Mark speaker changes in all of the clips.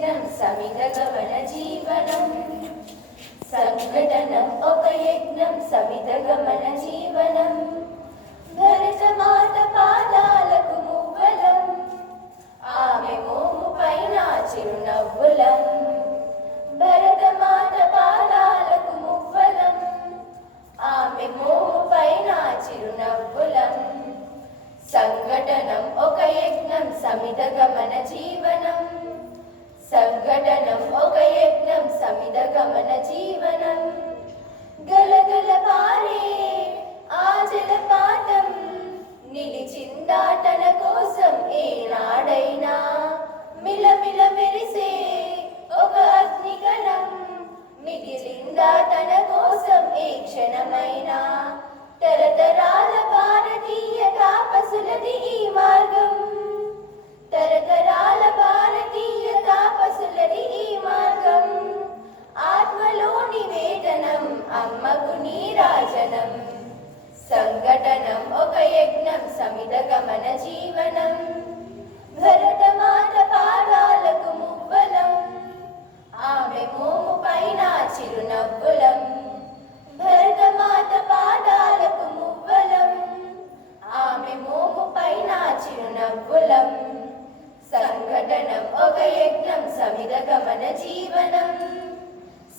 Speaker 1: యజ్ఞం సమిదగమన జీవనం సంఘటనం ఒక యజ్ఞం సమిదగమన జీవనం భరతమాత పాదాలకు మువ్వలం. ఆమె మోము పైన చిరునవ్వులం. భరతమాత పాదాలకు మువ్వలం. ఆమె మోము పైన చిరునవ్వులం. సంఘటనం ఒక యజ్ఞం సమిదగమన జీవనం సంఘటనం ఒక యజ్ఞం సమిదగమన జీవనం. గలగల పారే ఆ జలపాతం నిలిచిందాటన కోసం ఏనాడైనా మిలమిల మెరిసే ఒక అగ్నికణం మిగిలిందాటన కోసం ఏ క్షణమైనా. తరతరాల భారతీయ తాపసుల సంఘటనం ఒక యజ్ఞం సమిత గమన జీవనం. భరత మాత పాదాలకు మువ్వలం ఆమె మోము పైన చిరునవ్వులం. భరత మాత పాదాలకు మువ్వలం ఆమె మోము పైన చిరునవ్వులం. సంఘటనం ఒక యజ్ఞం సమిత గమన జీవనం.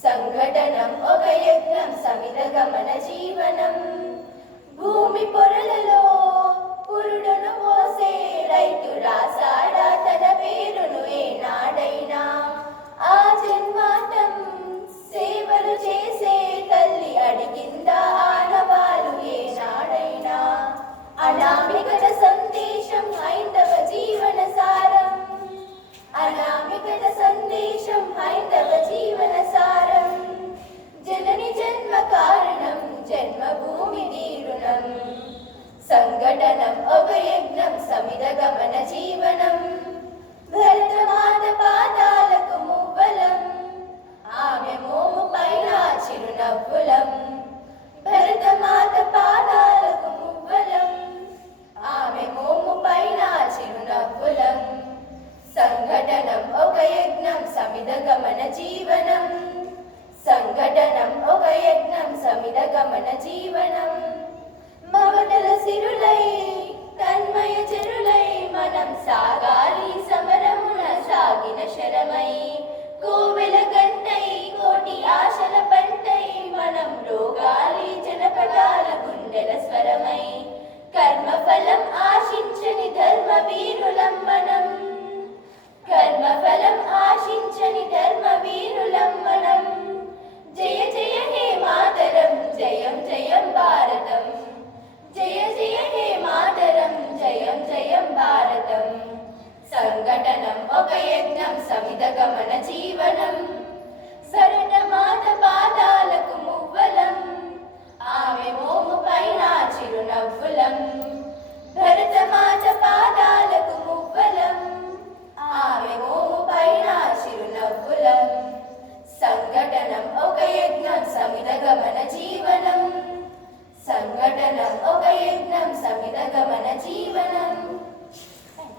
Speaker 1: సంఘటనం ఒక యజ్ఞం సమిత గమన జీవనం. సంఘటనం ఒక యజ్ఞం సమిదగమన జీవనం. భరతమాత పాదాలకు మువ్వలం ఆమె మోము పైన చిరునవ్వులం. భరతమాత పాదాలకు మువ్వలం ఆమె మోము పైన చిరునవ్వులం. సంఘటనం ఒక యజ్ఞం సమిద గమన జీవనం. సంఘటనం ఒక యజ్ఞం సమిద గమన జీవనం. சிருளை సవిత గమన జీవనం సరణ మాత పాదాలకు మువ్వలం. ఆమె మోము పైన చిరునవ్వులం. భరత మాత పాదాలకు మువ్వలం. ఆమె మోము పైన చిరునవ్వులం. సంఘటనం ఒక యజ్ఞం సమిత జీవనం సంఘటనం ఒక యజ్ఞం సమిత జీవనం